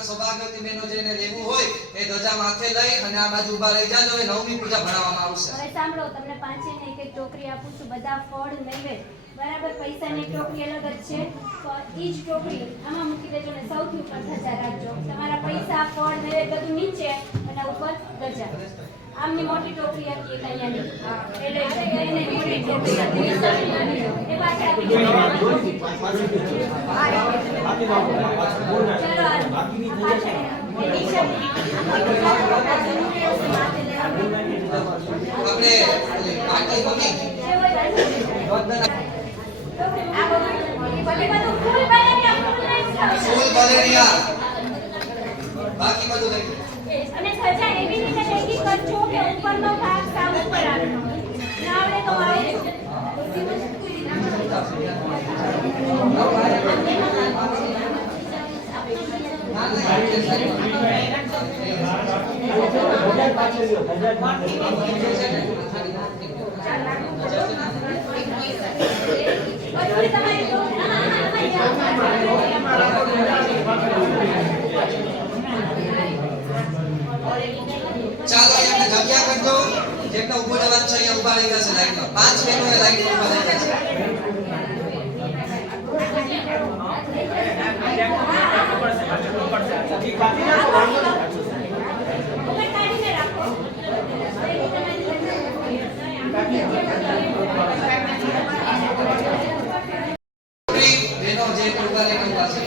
આપણા સૌભાગ્યવતી બહેનો જેને લેવું હોય એ ધજા માથે લઈ અને આ બાજુ ઊભા રહી જાજો. એ નવમી પૂજા ભણાવવામાં આવશે. હવે સાંભળો, તમને પાંચેયને એક એક ટોકરી આપું છું, બધા ફળ નૈવેદ્ય બરાબર. પૈસાની ટોકરી અલગ જ છે, ઈ જ ટોકરી આમાં મૂકી દેજો ને સૌથી ઉપર ધજા રાખજો. તમારા પૈસા ફળ નૈવેદ્ય બધું નીચે અને ઉપર ધજા. આમની મોટી ટોકરી હતી એક અહીંયાની, એટલે એને મોટી ટોકરી હતી એ પાછળ આપી દો. ચલો બાકી બધું લઈ અને ધજા એવી રીતે ભેગી કરજો કે ઉપરનો ભાગ સાવ ઉપર આવે. ના આવડે તો આવે. ચાલો અહીંયા જગ્યા કરજો. જેટલા ઉભો રહેવાનું છે અહીંયા ઉભા રહી જશે લાઈનમાં. 5 બહેનો એ લાઈનમાં ઉભા રહી જશે. બહેનો જે ઉભા રહીને ઉભા છે.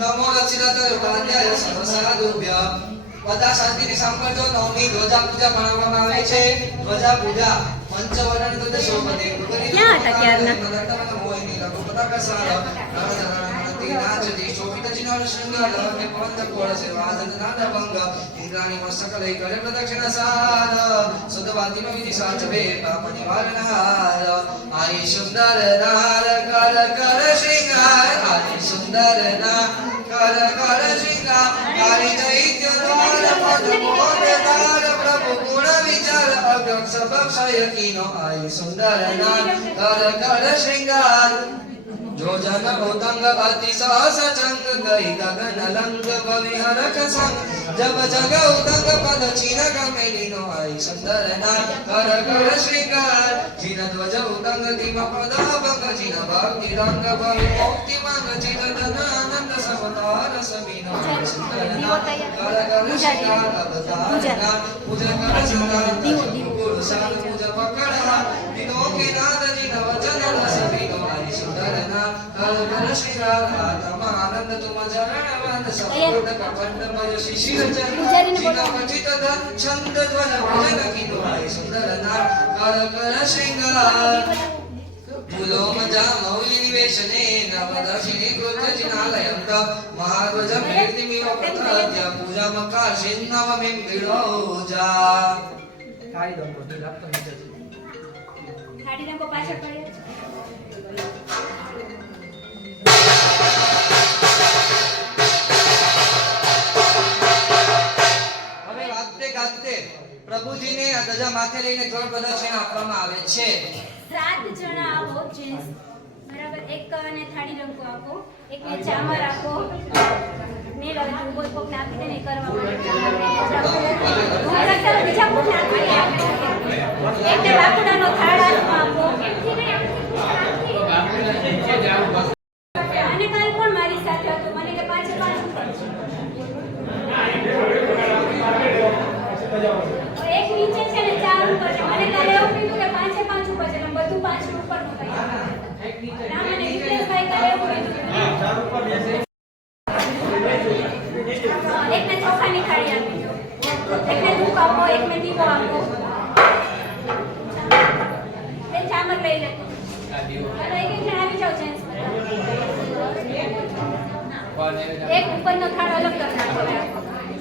નમો રચિતાય ઉપાધ્યાય સહસ્રાદુભ્ય. બધા શાંતિથી સાંભળજો. નવમી ધ્વજા પૂજા ભણાવવામાં આવે છે. ધ્વજા પૂજા પંચવર્ણ ધ્વજ શોભતે ક્યાં હતા ક્યારના? મદતમન મોહિની રઘુપતાકસાર નાચતી શોભિત ચિનાર શૃંગાર કે પવન કોળ છે વાદન નાદ ભંગ ઇન્દ્રાણી મસ્તકલે કરે પ્રદક્ષિણ સાર સુદવાદિનો વિધિ સાચવે પાપ નિવારણહાર. આઈ સુંદર નાર કર કર શ્રીંગાર. આઈ સુંદર નાર કર કર શ્રીંગાર. કાળી ચૈત્ય દ્વાર પદ મોદદાર પ્રભુ ગુણ વિચાર અગક્ષ બક્ષય કીનો. આઈ સુંદર નાર કર કર શ્રીંગાર. जो जन उतंग अति सहस चंग गई गगन लंग बलिहरक संग जब जग उतंग पद चीन कमेलिनो. आई सुंदर नार कर कर श्रृंगार. चीन ध्वज उतंग दिम पद भंग चीन भक्ति रंग भव मुक्ति मंग चित धन आनंद समतार समीनो. आई सुंदर नार कर कर श्रृंगार. अवतार पूजा कर संगार गुरु साध पूजा पकड़ा दिनों के नाद जिन वचन समीनो. आई सुंदर नार कर कर श्रृंगार. आत्मा आनंद तुम चरण वंद सपूर्ण कपंड मय शिशिर चरण जिन कचित धन छंद ध्वज भजन कीनो. आई सुंदर नार कर कर श्रृंगार. फूलो मजा मौलि निवेशने नवदर्शिनी कृत जिनालयंत महाध्वज कीर्तिमिव प्रथज्य पूजा मकाशिन नवमिं विरोजा. खाड़ी दो को दिल आपको नीचे ખાડી રંગો પાછળ પડ્યો. હવે વાગતે ગાતે પ્રભુજીને આ ધજા માથે લઈને ત્રણ પ્રદક્ષિણા આપવામાં આવે છે. 7 જણા આવો જેન્ટ્સ બરાબર. એક અને થાળી રંગો આપો, એકને ચામર આપો ને હવે કોઈ કોકને આપી દે ને કરવા માટે બીજા કોકને આપી દે. એકને લાકડાનો થાળ આપો. અને કાલ કોણ મારી સાથે હતું? મને કે 5 એક નીચે છે ને 4 ઉપર છે. મને કાલે એવું કીધું કે 5 ઉપર છે. બધું 5 ઉપરનું થઈ ના મને વિપરેશભાઈ કાલે એવું કીધું. એકને ચોખાની થાળી આપી દો, એકને દૂધ આપો, એકને દીવો આપો. બે ચામર લઈ લે. ચાલો એક જણ આવી જાઓ જેન્ટ્સ. એક ઉપરનો થાળ અલગ કરી નાખો.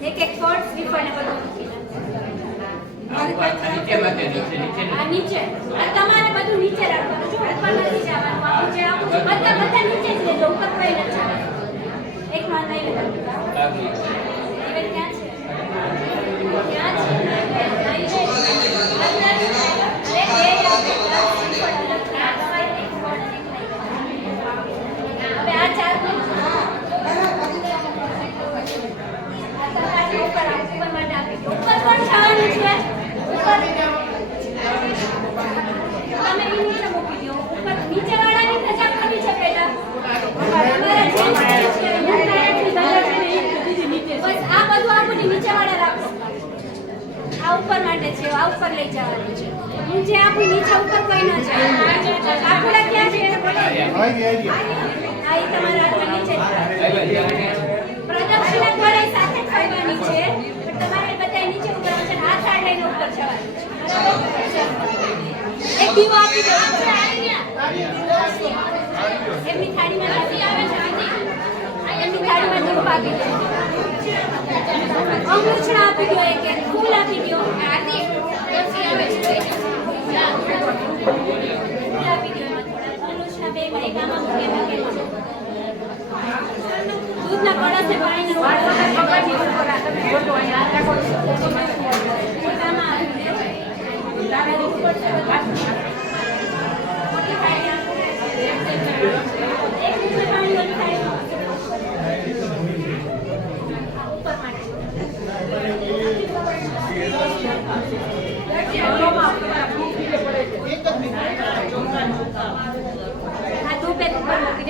એક ફળ શ્રીફળ ને બધું આ નીચે આ તમારે બધું નીચે રાખવાનું જો ઉપર નથી જવાનું આ જે આપું છું બધા નીચે જ લેજો ઉપર કોઈ નથી જવાનું એક માં નહીં લેવાનું હવે ક્યાં છે ક્યાં છે હવે આ ચાર ઉપર માટે આપી દો ઉપર કોણ જવાનું છે ઉપર તમે નીચે મૂકી દો ઉપર નીચે વાળાની સજા કરવી છે પહેલા તમારા બસ આ બધું આપણને નીચે વાળા રાખો આ ઉપર માટે છે આ ઉપર લઈ જવાનું છે નીચે આપણું નીચે ઉપર કોઈ ન જાય આપણા ક્યાં છે આ તમારા હાથમાં નીચે પ્રદક્ષિણા કરે સાથે ખાવાની છે પણ તમારે બધા નીચે ઉતરવાનું છે હાથ આડ લઈને ઉપર જવાનું છે એક દીવો આપી દો એમની થાળીમાં નથી આવે છે એમની થાળીમાં દીવો આપી દો અંગૂઠા આપી દો એક ફૂલ આપી દો આરતી આવે છે ફૂલ આપી દો અંગૂઠા બે એક આમાં મૂકે દૂધના કળશે પાણીનો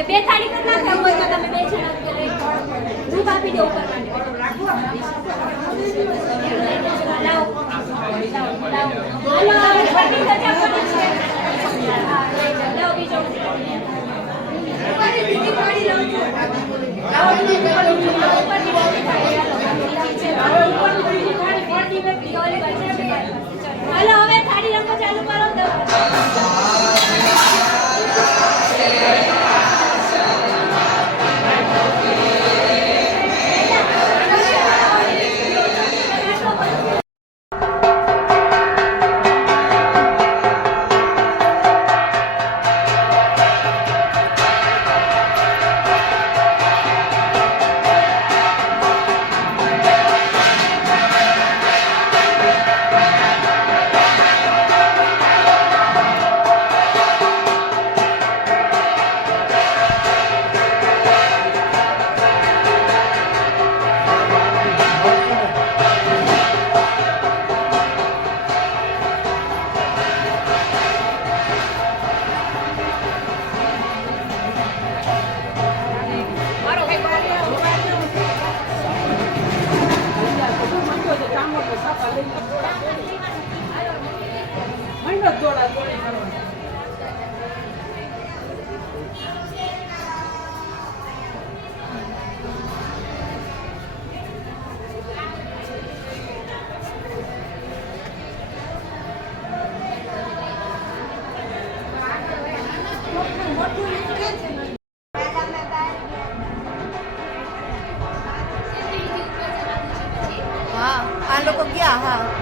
બે થાળી કર નાખો હોય તો તમે બે જણા ધૂપ આપી દો ઉપર માટે લાવો બીજો હાલો હવે થાળી રંગો ચાલુ કરો હા આ લોકો ગયા હા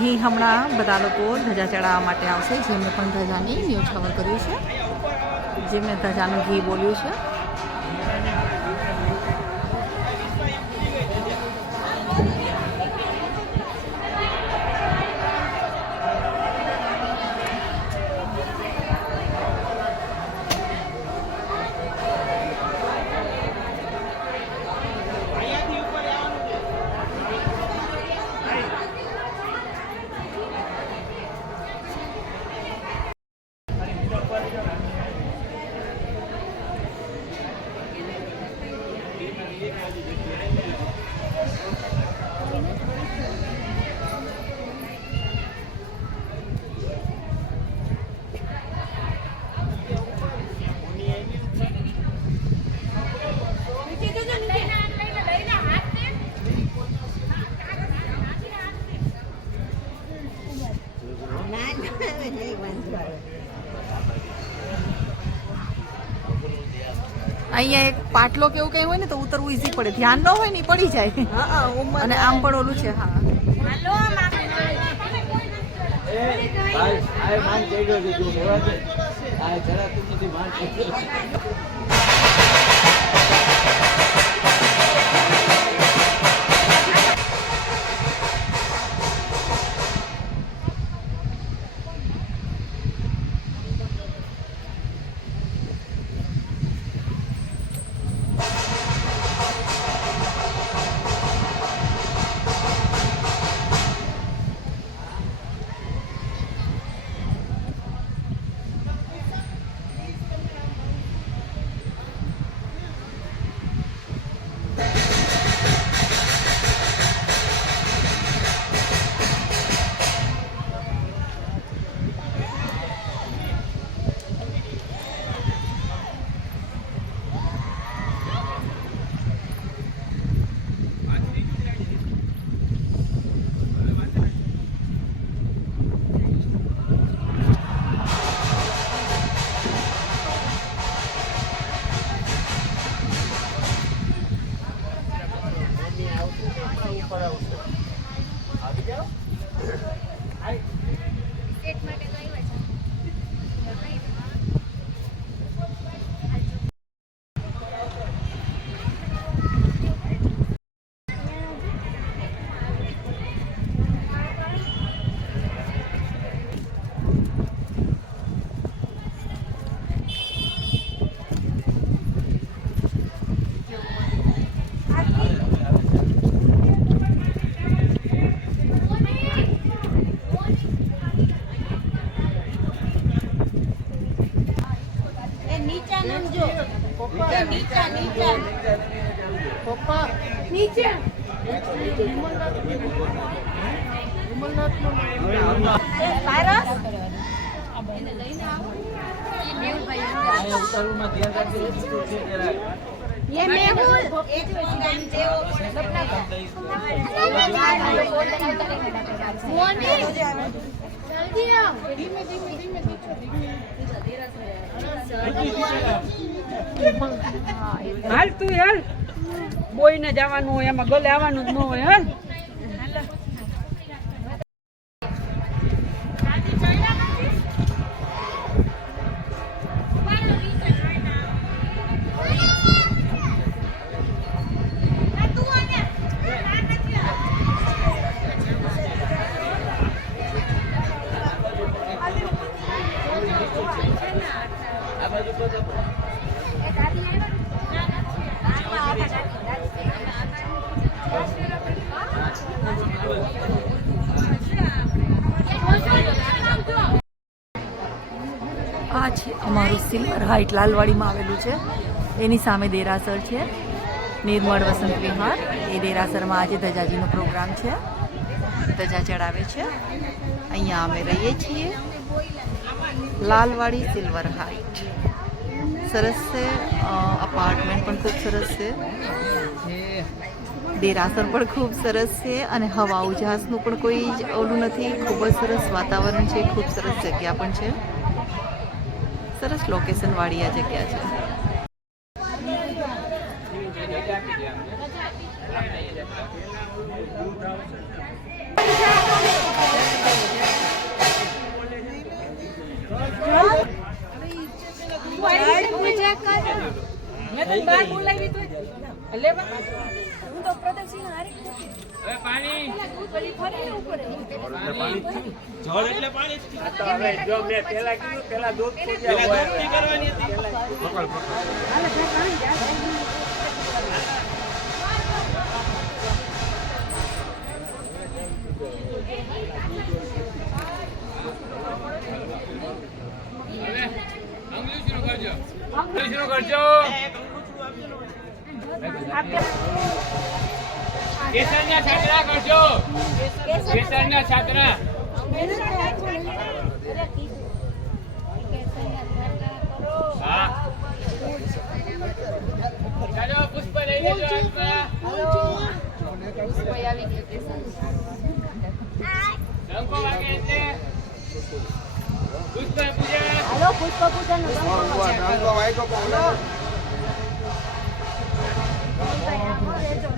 અહીં હમણાં બધા લોકો ધજા ચડાવવા માટે આવશે, જેમણે પણ ધજાની ન્યૂઝ કવર કર્યું છે, જેમણે ધજાનું ઘી બોલ્યું છે. અહીંયા એક પાટલો કે એવું કંઈ હોય ને તો ઉતરવું ઈઝી પડે, ધ્યાન ન હોય ને પડી જાય. અને આમ પણ ઓલું છે. હા, ये मेहुल एक गाम जेવો મોની જલ્દી આવ ધીમે ધીમે ધીમે હાલ તું હાલ બોઈને જવાનું હોય એમાં ગલે આવવાનું જ ન હોય. હાલ આ છે અમારું સિલ્વર હાઇટ લાલવાડીમાં આવેલું છે. એની સામે દેરાસર છે, નિર્મળ વસંત વિહાર. એ દેરાસરમાં આજે ધજાજીનો પ્રોગ્રામ છે, ધજા ચડાવે છે. અહીંયા અમે રહીએ છીએ, લાલવાડી સિલ્વર હાઇટ. સરસ છે, અપાર્ટમેન્ટ પણ ખૂબ સરસ છે, દેરાસર પણ ખૂબ સરસ છે, અને હવા ઉજાસનું પણ કોઈ જ ઓલું નથી. ખૂબ જ સરસ વાતાવરણ છે, ખૂબ સરસ જગ્યા પણ છે, સરસ લોકેશન વાળી આ જગ્યા છે. મેં તને બહાર બોલાવી તો લે બા હું તો પ્રદક્ષિણ હારી જ નથી. પાણી દૂધ વળી ફરે ને ઉપર જળ એટલે પાણી જ. હાલે ઘર પાણી જાય અંગલી શરૂ કરજો. અંગલી શરૂ કરજો. કેસરના છાતરા કરજો. કેસરના છાતરા. હા. ચાલો પુષ્પ લઈ લેજો હાથમાં. ડંકો વાગે એટલે પુષ્પ પૂજા. હાલો પુષ્પ પૂજન નો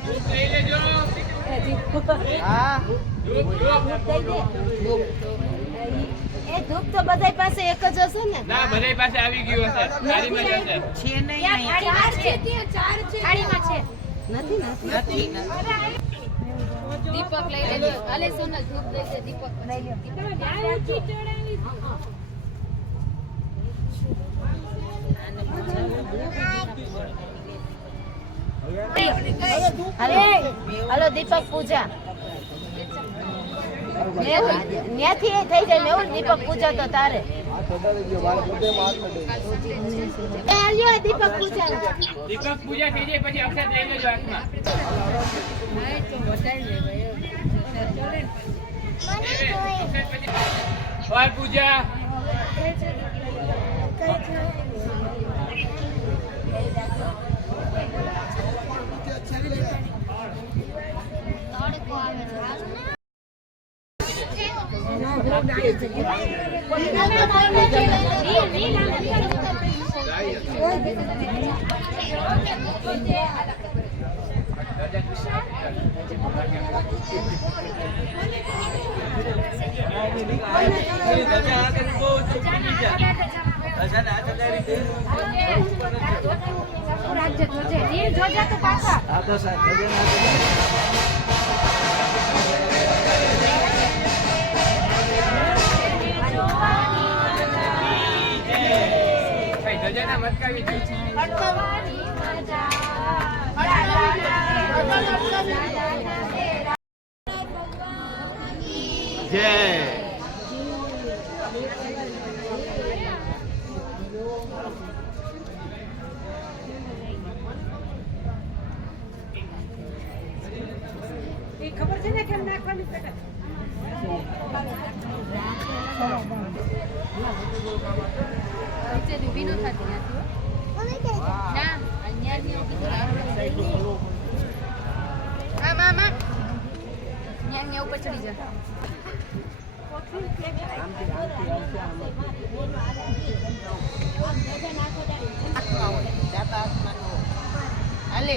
પુષ્પ લઈ લેજો. એ ધૂપ તો બધાય પાસે એક જ હશે ને ના બધાય પાસે આવી ગયું હશે. થાળીમાં જ હશે. થાળીમાં છે દીપક લઈ લેજો. અલે સોનલ ધૂપ લઈ લે દીપક હાલો દીપક પૂજા ત્યાંથી થઈ જાય મેં દીપક પૂજા તો તારે દીપક પૂજા દીપક પૂજા થઈ જાય પછી અક્ષત લઈ લેજો હાથમાં. વાર પૂજા. જોજે તું પાછા ધજાના મટકાવી દે. જય. એ ખબર છે ને કેમ નાખવાની પેટા નીચે ઊભી ન થતી ત્યાંથી ના અહીંયા આમ ત્યાં ઉપર ચડી જા હાલે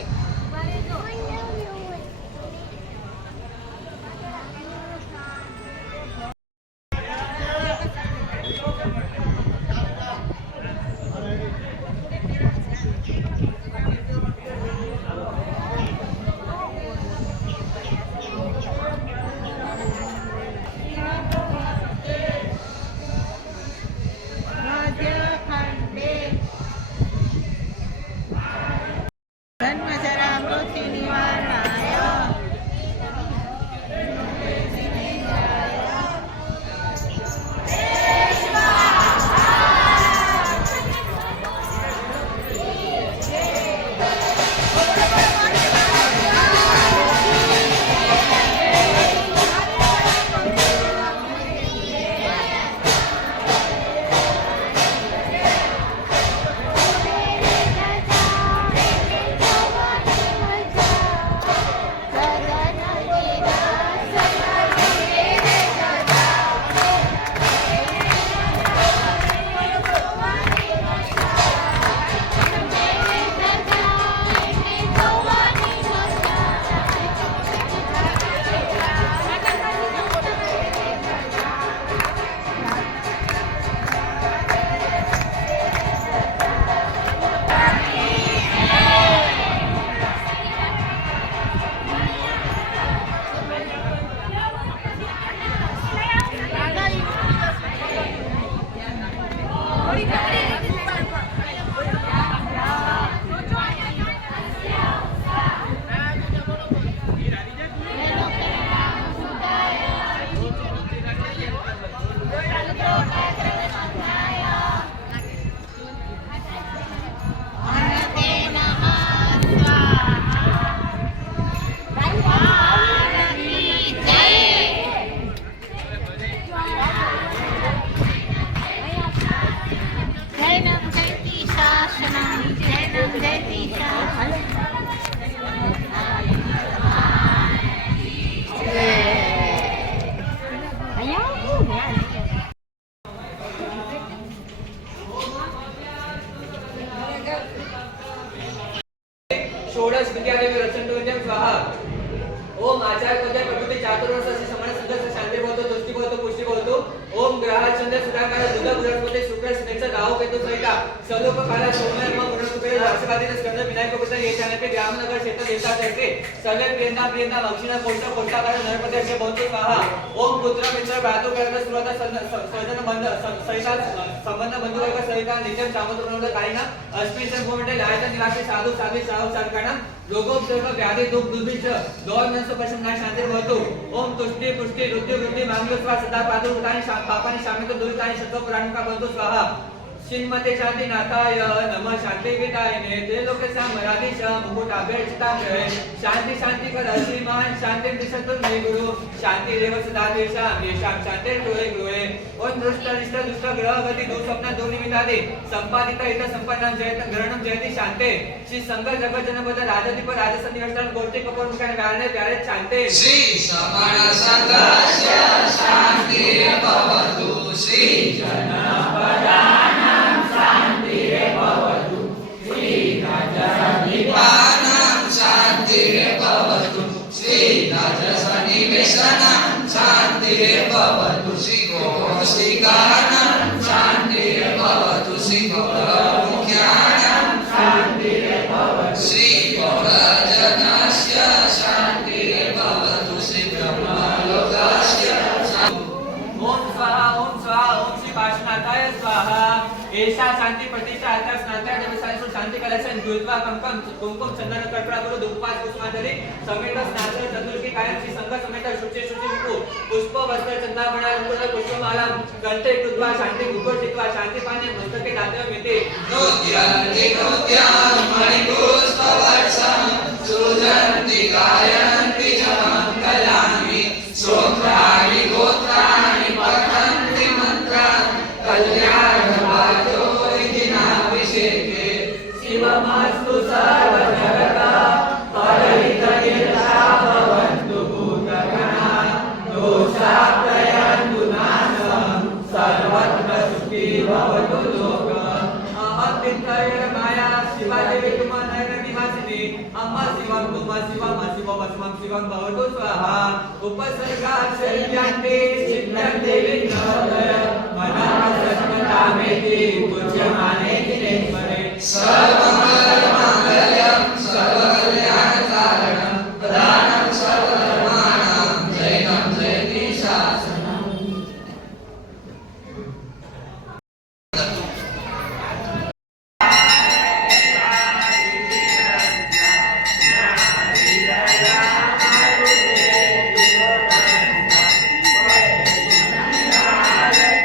भावकेतु सहिता सलोक काला सौम्य पूर्णरूपे राष्ट्रवादी स्कंद विनायक पुत्र येताने ग्रामनगर क्षेत्र देवता चक्रे सर्वे प्रियंदा प्रियंदा भक्षिणा कोष्ट कोष्टाकार नरपतेश बहुतो स्वाहा ओम पुत्र मित्र भ्रातु कर्क सुरत स्वजन बंध सहिता संबंध बंधु वर्ग सहिता नित्यम सामंत प्रणोद कालिना अस्मिन मोमेंटे लायता निवासी साधु साधु साहु साधकाना रोगोपसर्ग व्याधि दुख दुर्भिक्ष दोष नष्ट प्रसन्न शांति भवतु ओम तुष्टि पुष्टि रुद्धि वृद्धि मांगल्य स्वा सदा पादुर्भूतानि पापानि शामित दुरितानि सत्व पुराणिका भवतु स्वाहा श्रीमते शांति नाथाय नमः शांति विदायिने ते लोके सामराधि च मुकुटाभ्यर्चिता शांति शांति कर श्रीमान शांति दिशतु मे गुरु शांति रेव सदा देशा देशां शांति गृहे गृहे ओम दृष्ट रिष्ट दुष्ट ग्रह गति दुःस्वप्न दुर्निमित्तादि संपादित हित संपन्नं जयत ग्रहणं जयति शांते श्री संग जगत जनपद राजाधिप राजसन निवासन गोष्ठी कपूर मुखाने व्यारणे व्यारे शांते श्री समण संघस्य शान्तिर्भवतु श्री निपानं शान्तिर्भवतु श्री राजसनिवेशनं शान्तिर्भवतु श्री गोष्ठिकानं शान्तिर्भवतु श्री गौरमुख्यानं शान्तिर्भवतु श्री गौरजनस्य शान्तिर्भवतु श्री ब्रह्मलोकस्य ओम स्वाहा ओम श्री पार्श्वनाथाय स्वाहा ऐसा शांति प्रतिष्ठा आचार स्नात्या देवसायसु शांति कलशन द्वित्वा कंकम कुमकुम चंदन कटरा गुरु दुपास पुष्पांजलि समेत स्नात्र चतुर्की कायम श्री संघ समेत शुचि शुचि विपु पुष्प वस्त्र चंदावणा अंकुर पुष्पमाला कंठे कृत्वा शांति गुपर चित्वा शांति पाने मस्तके दातव मिते नोद्यं मणिपुष्पवर्षं सुजन्ति गायन्ति च मङ्गलानि सोत्राणि गोत्राणि पठन्ति मन्त्रान् कल्याणवाचो इति नाभिषेके शिवमस्तु सर्वजगता परहितयेषा भवन्तु भूतगणा दोषात्रयन्तु नाशं सर्वत्र सुखी भवतु लोकः अहं माया शिवादेवी तुमनयन निवासिनी अम्मा शिवं तुम शिवम शिवमस्मं शिवं भवतु स्वाहा उपसर्गा शर्यान्ते चिन्नन्ते विघ्नोदय मनः सत्मतामेति पूज्यमाने दिनेश्वरे सर्वमङ्गलमाङ्गल्यं सर्वकल्याणकारणं प्रदानं सर्वधर्माणां जयं जयति शासनम् Hare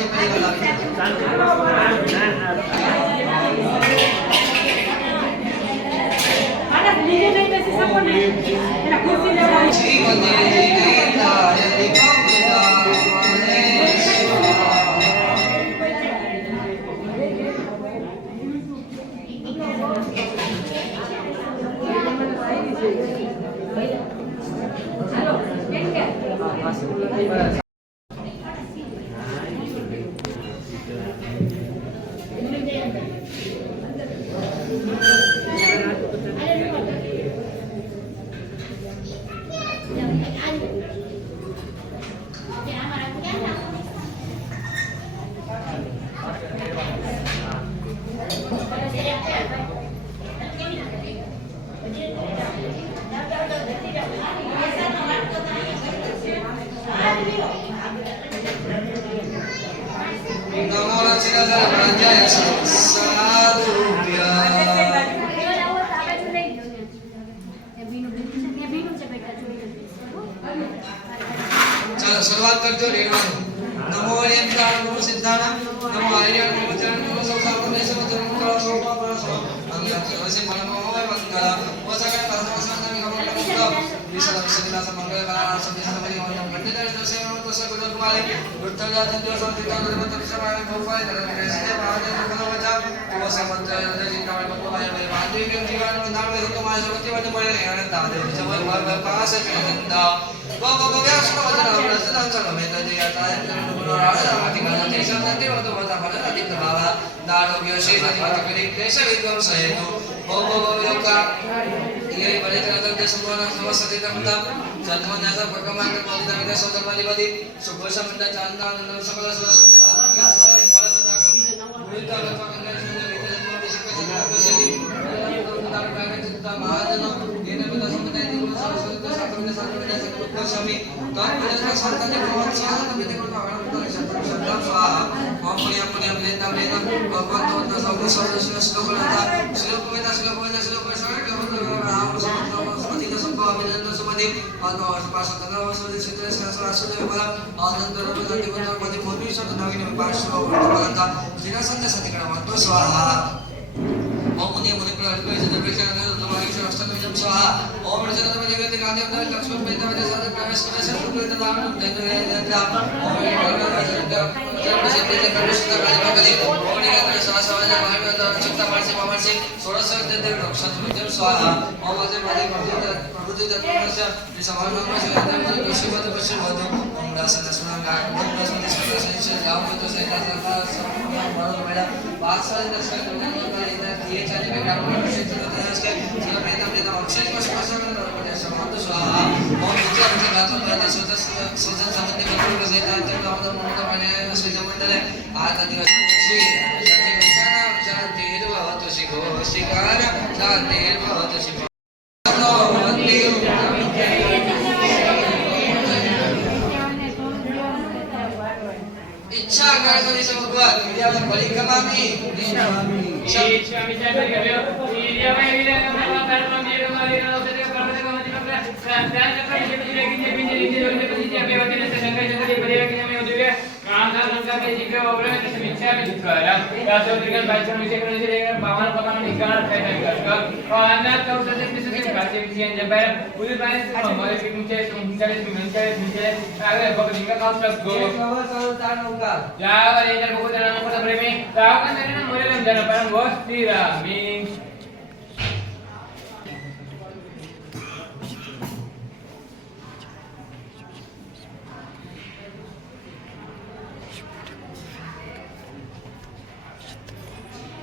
જે પરિવાર લાવી નીચે જઈ બેસી શકો ને એના ખુરશી લેવડાવી શ્રીમતે જીનેન્દ્રાય વિકમ્પિતામણે નમો રચિતા પ્રજ્ઞાય સાધુભ્ય ચાલો શરૂઆત કરજો રેડવાનું નમો એમકાર નમો સિદ્ધાના નમો આર્યા નમો ચરણ નમો સૌસાપને સમચરણ કરો સોપા પરસો અંગ્યા વસે મનમો હોય મંગળ વસકે પરસમસાનમી ગમન વિસલ સદિલા સમંગળ બારા સદિલા સમરી વંદન મંડિતર દસે તો સગુણ કુમારી ઉત્તરજા જંજો સંતિતા નમો તક્ષમાય ભોપાય ધર્મે સે મહાદેવ ભલો વચા વસમંત્ર રજિકાળ ભગવાય વે વાદી કે જીવન નામ ઋતુ માય સવતિ વદ પડે અને તાદે જબર ભર પાસ કે નંદા બાબા વ્યાસ નો વચન પ્રસન્ન ચલો મે તજે આતાય ગુરુ રામાતિ ગાના દેશ સંતે વતો વતા ફલ અધિક બાબા દાડો વ્યશે નદી કરી દેશ વિદ્વમ સહેતુ બાબા યોગા ये बड़े तरह तरह के संभावना समस्त तमता जन्मनासा भगवान के पवित्र विदा सोदरवादी वादी शुभ समंड चांदा नंद सकल सरस्वती सारे फलदाता भूता लता कंगा सुंदर विदा जन्म विशिक जन्म उदार कागे चित्ता महाजन येन विदा समंदय दिवस सरस्वती सातवें सातवें सकल स्वामी तन विदा संतान भगवान साधन विदे को भगवान शब्द स्वाहा ओम पुण्य पुण्य प्रेता प्रेता भगवान तो सब सर्वश्रेष्ठ श्लोक लता श्लोक में श्लोक सरे राम समति संभव अभिनंदन सुमति आत्मा पास तंत्र वसुदे चित्र सहस्रासुदे बल आनंद रवदति वंदन पति मोनि सत नवीन पार्श्व वर्तमानता जिना संत सतिकण मंत्र स्वाहा ओम मुनि मुनि प्रलय जन प्रचंड तुम्हारी अष्टमी जप स्वाहा ओम रजत में जगत गांधी अंदर लक्ष्मण पेता में साध प्रवेश करे से शुक्ल नाम देते हैं ओम जब से पेते प्रवेश कर काली कली ओम निगत श्वास वाले वायु अंदर चित्त मानसे पावनसे सोरस देते रक्षण जप स्वाहा ओम अजय मादे प्रभुति तत्वस्य समानम से अंदर शिवत पश्चिमवत ओम दासन स्मरण का ओम दासन से जाओ तो से का बड़ो मेरा वात्सल दर्शन करने ये चाहे में काम से इसके जीवन में तब अक्षय को स्पर्श करना पड़ता है समाप्त स्वाहा और विचार के गातो करते सोचन संबंधी कंट्रोल के सहित अंतर दामोदर मोहन माने श्री जमंडले आज दिवस श्री जति विचार शांति भवतु शिखो शिकार शांति भवतु शिखो इच्छा करतो दिस भगवान विद्या परिक्रमामी स्वामी जय करियो ये मैं विले नमः कर्म मेरे वाले ना से कर्म से मत कर ध्यान कर ये बिजली की बिजली की जो बिजली की बेवती से संगय जगत परिवार के में उदय काम का संका के जिक्र ओवरे की समीक्षा में दिखाया या तो त्रिगण भाषण विषय करने से लेकर बावन पकान निकाल है कर और अन्य तो से खाते विषय जब पूरी बात हमारे के मुझे सुनकर मुझे आगे बकरी का काम तक गो या वाले इधर बहुत ना को प्रेमी का करने ना मोरे में जाना परम वो स्थिरा मीन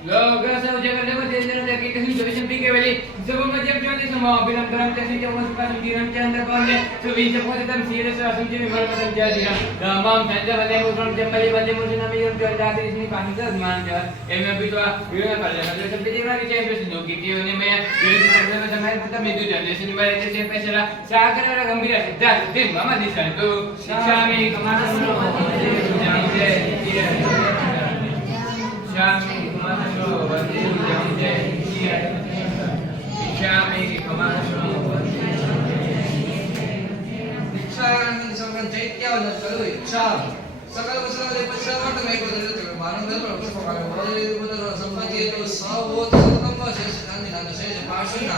लोग ऐसा उसे करने को दे देना कि किसी भी चीज के वाली जब मैं जब जो नहीं समाओ बिना करम कैसे जब उस का संगीरम के अंदर पहुंचे तो भी जब पहुंचे तब सीरियस असंख्य में भर बदल जा दिया रामम संजय वाले को फ्रॉम जंबली वाले मुझे ना मैं जो जाते इसमें पानी का मान दिया एम भी तो वीडियो पर लगा सब देखना कि चाहिए बस जो कि ने मैं वीडियो करने में समय पता मैं दो जनरेशन में ऐसे पैसा सागर वाला गंभीर सिद्धांत दिन मामा दिशा तो शिक्षा में कमाना जानते Shami Kamasho Vande Jamje Shami Kamasho इच्छा संबंध चैत्य न करो इच्छा सकल वचनादि पश्चात में को दे मानो में पर पुष्प का बोले बोले संपत्ति तो सब संकल्प से शांति ना से पाशुना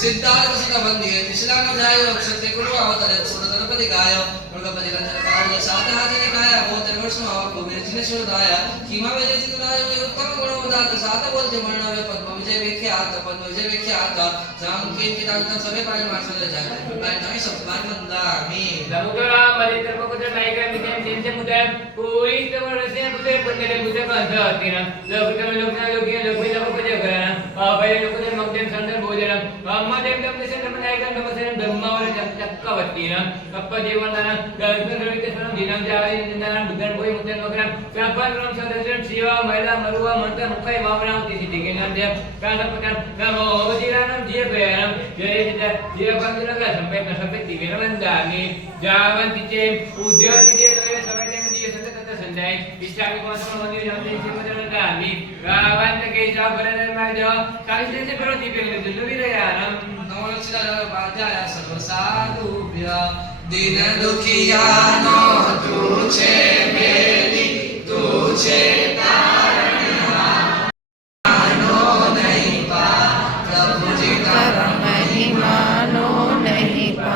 सिद्धार्थ सुता बंदी है पिछला का जाय सत्य गुरु अवतार सुर गणपति गायो गणपति रंजन पावल सात हाथ ने गाया वो वर्ष में आपको मेजने सुर गाया कीमा वे जितु राय में उत्तम गुण उदात सात बोलते वर्णवे पद्म विजय विख्यात पद्म विजय विख्यात जांके की दांत सभी पाए मार्शल जाय मैं नहीं सब बार मंदा मी समुद्रा मलितर पकुतर नायिका मितेम जिनसे मुद्रा कोई तो वर्षे मुझे पंडे मुझे बांधा तीना लोकतम लोकना लोकिया लोकि लोक पूजा करना पहले लोक ने मगदेव संदर भोजनम अम्मा देव दम से धर्म नायिका नमस्ते धम्मा और चक्कवतीना कप्पा जीवनना गल्पन रविते सनम दिनम जाय निंदान बुद्धन कोई मुद्दन वगैरह व्यापार क्रम सदस्यन शिवा महिला मरुवा मंत्र मुखय भावना तिथि दिगे नाम देव कांड प्रकार नमो वजीरानम जिय प्रयाणम जय जिता जिय बंदरगा संपेत संपेत दिगे नमंदानी जावन तिचे उद्योग तिचे नवे समय ते मध्ये सतत संजय विचार को समन मंदिर जाते से मदन गामी गावन के जा बरन में जो कालिसे से करो दीपे दिलवी रे यारम नमोचिता बाध्याय सर्व साधुभ्य दिन दुखिया नो तुझे मेरी तुझे तारणहारो नहीं पा प्रभु जी का महिमानो नहीं पा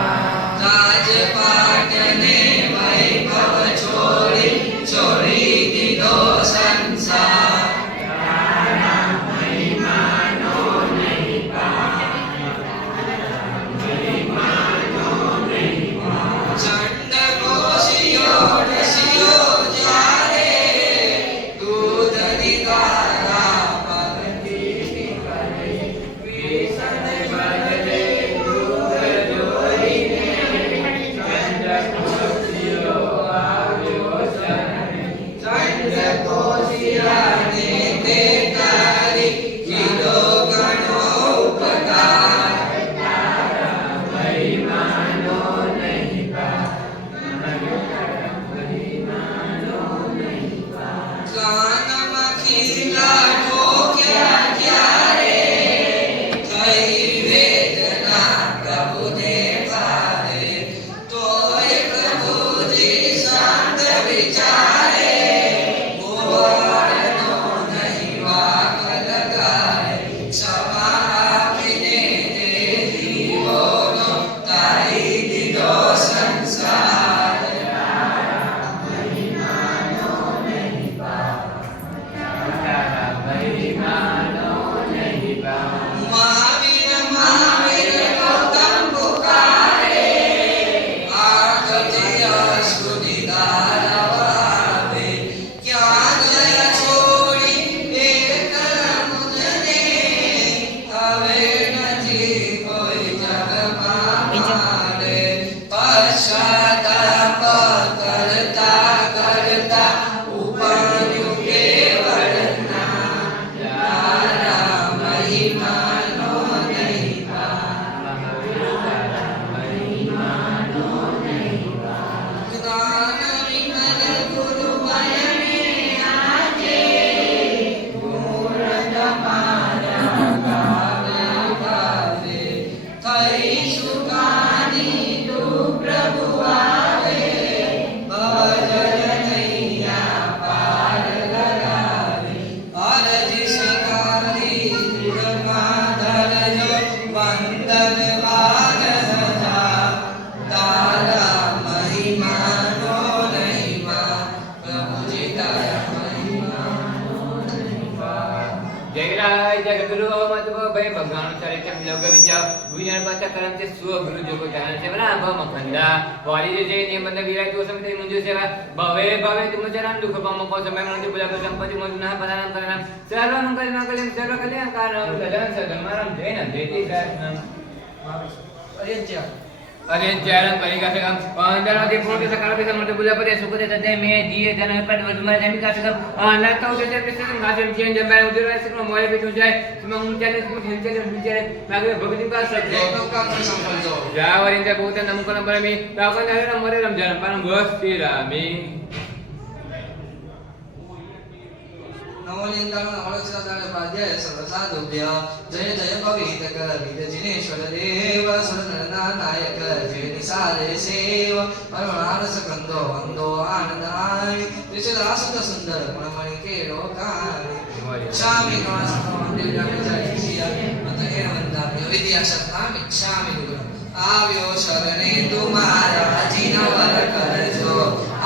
राजपाट ने वैभव छोड़ी छोड़ी दीदो संसार चंड कोशियो रसियो जारे दूध निगारा भक्ति करे कृष्ण भजले दूध जोरी ने चंड कोशियो आव्यो चंड कोशिया ने देकारी किलो गणो उपकार कानमा खिला को क्या क्या रे कई वेदना प्रभु देखा रे तो एक प्रभु जी शांत विचारे बोलनो नहीं वाक लगाए क्षमा आपने दे दी बोलो ताई दिलो संसार महावीर महावीर गौतम पुकारे आगत्य स्तुति गारवावे क्या गया छोड़ी एक मुझने हवे नजी कोई जग मारे पश्चाताप करता करता उपनु केवल महिमानो नहीं पा ज्ञान विमल गुरु बयने आजे पूर्ण मारा गावे कई सुखानी तू प्रभु आवे भजन नैया पार लगावे अरज शिकारी माधर जो वंदन वार सजा तारा महिमानो नहीं पा प्रभु जी तारा महिमानो नहीं पा जय राय जगद्गुरु मधुव भय भगवान चरित्र लोक विचार विज्ञान पाचा करम से स्व गुरु जो को जान से बना भव मखंडा वाली जे नियम बंद विराय तो समिति मुंजु सेवा भवे भवे तुम चरण दुख पम को समय मन पूजा को संपत्ति मोदना प्रदान करना सर्व मंगल मंगलम सर्व कल्याण कारणम गजन सदमरम जैन देति कृष्णम अरे जयरम परिका से हम अंदर आदि पूर्ण सकाल के समर्थ पूजा पर सुख दे तदे में दिए जन पर वर्तमान जमी का सकम अनंत हो जते प्रसिद्ध नाजम जीवन जब मैं उधर से को मोय पे तुम जाए तुम मुंचले तुम हिलचले हिलचले मागे भक्ति का सब एकदम का संपल जो जावरिंद बहुत नमको नंबर में ताकन हरे मरे रमजान परम बस रामी નવોલિંદાનો નવલક્ષાદાન ઉપાધ્યાય સર્વસાધુભ્ય જય જય પવિત કવિત જિનેશ્વર દેવ સુરનરના નાયક જય નિસારે સેવ અરુણારસ કંદો વંદો આનંદાય ત્રિશલાસુત સુંદર ગુણમણિ કેળો કાળી શામિ નમસ્તો મંદિર જય સિયા મત હે વંદામ્ય વિદ્યા શબ્દામ ઇચ્છામિ ગુરુ આવ્યો શરણે તુમારા જીનવર કરજો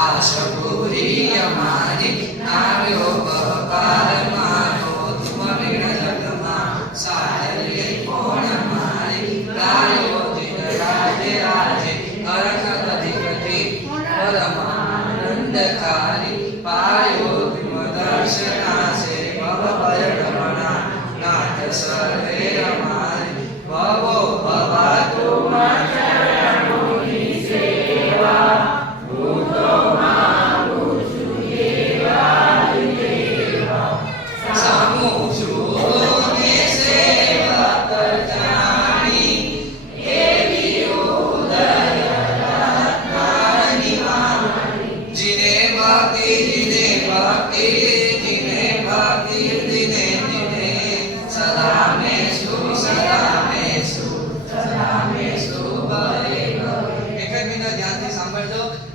આશપુરી અમારી આવ્યો પપાર માનો તુમ વીણ જગમાં સારી કોણ મારી ગાયો દિન રાજે રાજે અરખ અધિપતિ પરમાનંદકારી પાયો તુમ દર્શનાસે ભવ ભયડમણા નાથ સર્વે અમારી ભવો ભવાતો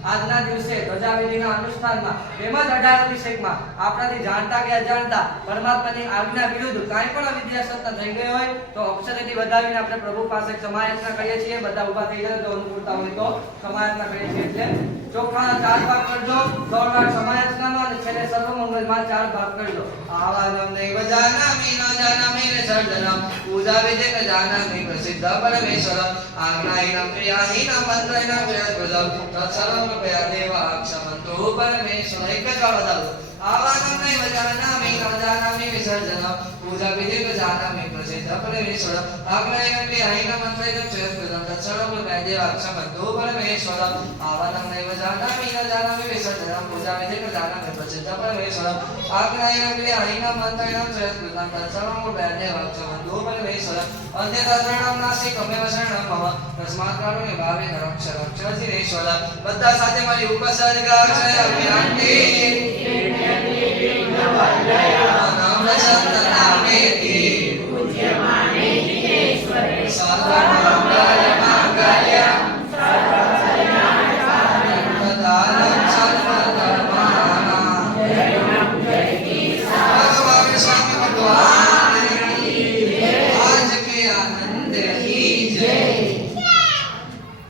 આજના દિવસે ધ્વજાવેદીના અનુષ્ઠાનમાં તેમજ 18 અભિષેકમાં આપણાથી જાણતા કે અજાણતા પરમાત્માની આજ્ઞા વિરુદ્ધ કાંઈ પણ અવિદ્યાસત્તા થઈ ગઈ હોય તો અક્ષરેથી વધાવીને આપણે પ્રભુ પાસે ક્ષમાયાચના કરીએ છીએ. બધા ઊભા થઈ જાય તો અનુકૂળતા હોય તો ક્ષમાયાચના કરીએ છીએ. એટલે ચોખાના 4 ભાગ કરજો, દોડના ક્ષમાયાચનામાં અને છેલ્લે સર્વમંગલમાં 4 ભાગ કરજો. આવાનમ નૈવ જાનામિ ન જાનામિ વિસર્જનમ પૂજા વિધિ ન જાનામિ પ્રસિદ્ધ પરમેશ્વર આજ્ઞાહીનમ ક્રિયાહીનમ મંત્રહીનમ જયદ્ભુતમ તત્સર્વમ કૃપયા દેવા ક્ષમંતો પરમેશ્વર. એક જ વાર બતાવો. આવાનમ નૈવ જાનામિ ન જાનામિ વિસર્જનમ પૂજા વિધિ ન જાનામિ પ્રસિદ્ધ પરમેશ્વર આજ્ઞાહીનમ ક્રિયાહીનમ મંત્રહીનમ જયદ્ભુતમ તત્સર્વમ કૃપયા દેવા ક્ષમંતો પરમેશ્વર. આવાનમ નૈવ જાનામિ ન જાનામિ વિસર્જનમ પૂજા વિધિ ન જાનામિ પ્રસિદ્ધ પરમેશ્વર આજ્ઞાહીનમ ક્રિયાહીનમ મંત્રહીનમ જયદ્ભુતમ તત્સર્વમ કૃપયા દેવા ક્ષમંતો પરમેશ્વર. અન્યથા શરણમ નાસ્તિ કમેવ શરણમ મમ તસ્માत् કારુણ્ય ભાવેન રક્ષ રક્ષસિરેશ્વર. બધા સાથે મારી ઉપસર્ગ અક્ષય અભ્યાન્તે નામ સંત નામેતિ પૂજ્યમાને જીનેશ્વરે સર્વ